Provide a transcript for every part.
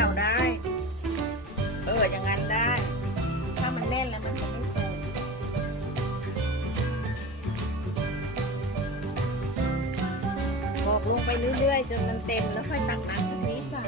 ย่าได้อย่างนั้นได้ถ้ามันแน่นแล้วมันจะไม่ฟูบอกลงไปเรื่อยๆจนมันเต็มแล้วค่อยตักน้ำตรงนี้ใส่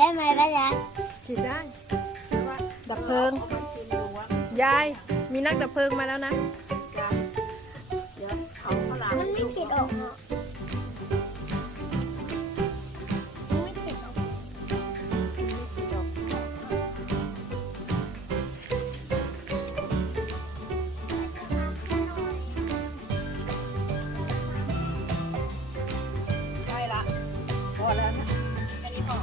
ได้ไหมป้าจ๊ะฉีดได้ดับเพลิงยายมีนักดับเพลิงมาแล้วนะเดี๋ยวเอาข้าวหลามมันไม่ฉีดออกเหรอไม่ฉีดออกใช่ละพอแล้วนะแค่นี้พอ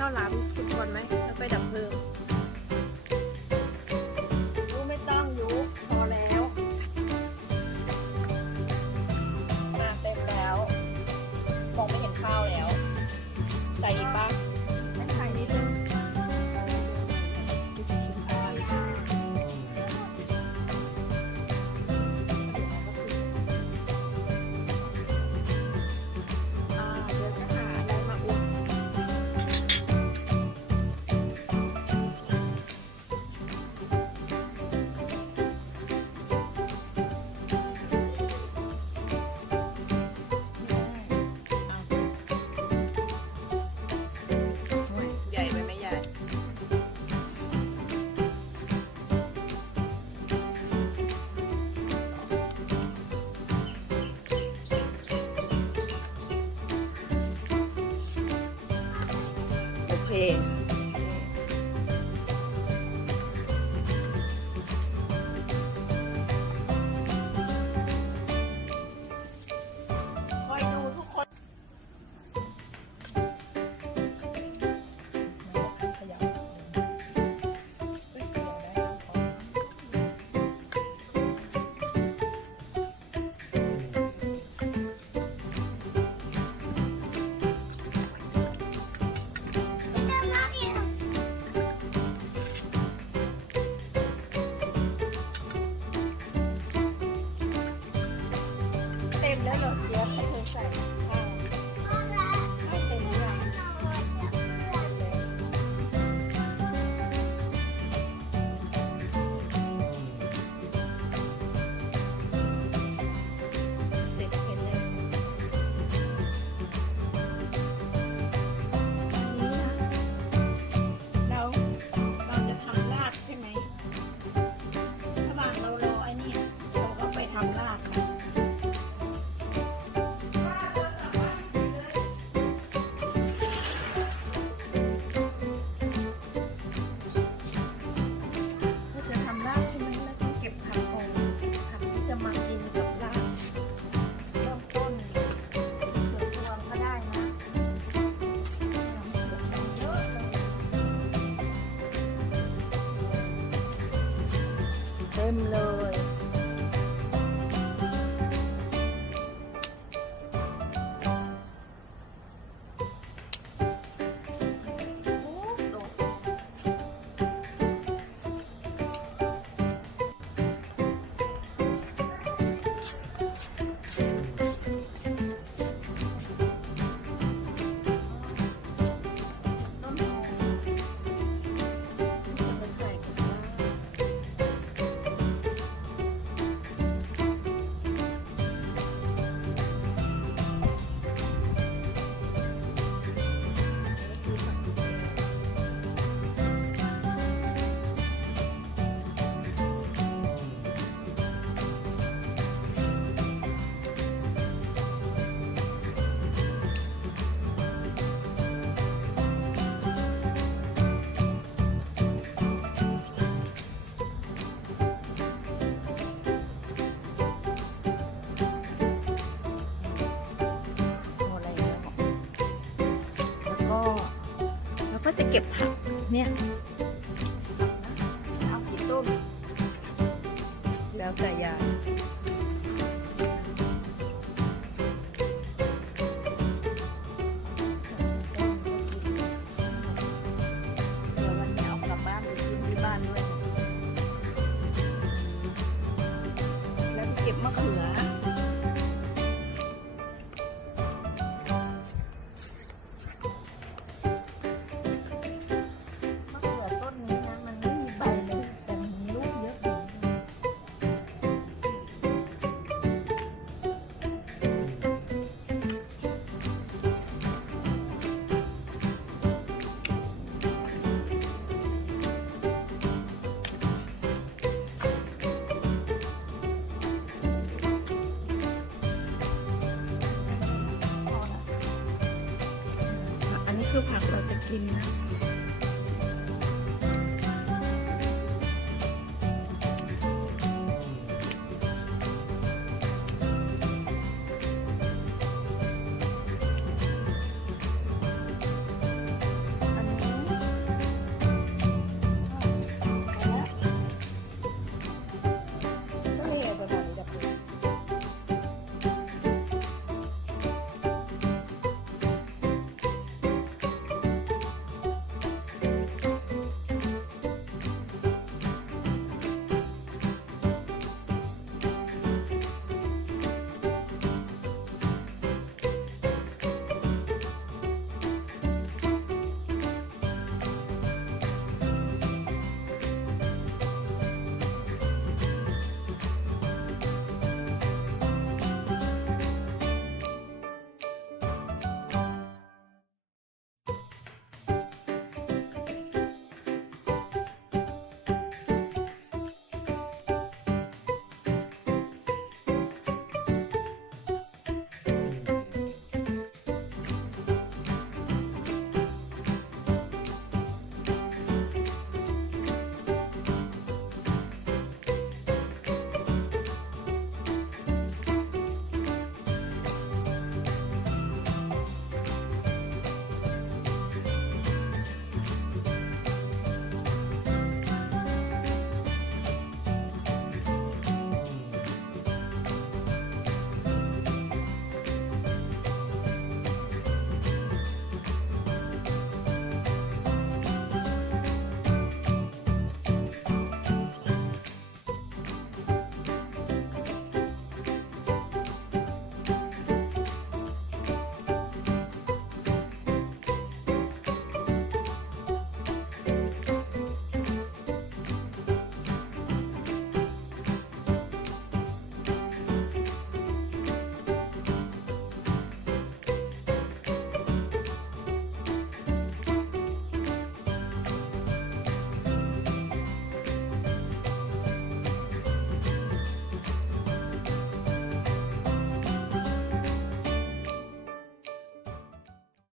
ข้าวหลามสุกก่อนไหมแล้วไปดับเพลิงยูไม่ต้องยูพอแล้วมาเต็มแล้วมองไม่เห็นข้าวแล้วใส่อีกบ้างไม่ใส่นิดนึงโอเคคอยดูทุกคน จะเก็บผักเนี่ย เอากี่ต้น แล้วแต่ยาย เดี๋ยววันนี้เอากลับบ้านไปกินที่บ้านด้วยแล้วไปเก็บมะเขือต้นนี้นะมันไม่มีใบเลยแต่มีลูกเยอะอันนี้คือผักเราจะกินนะ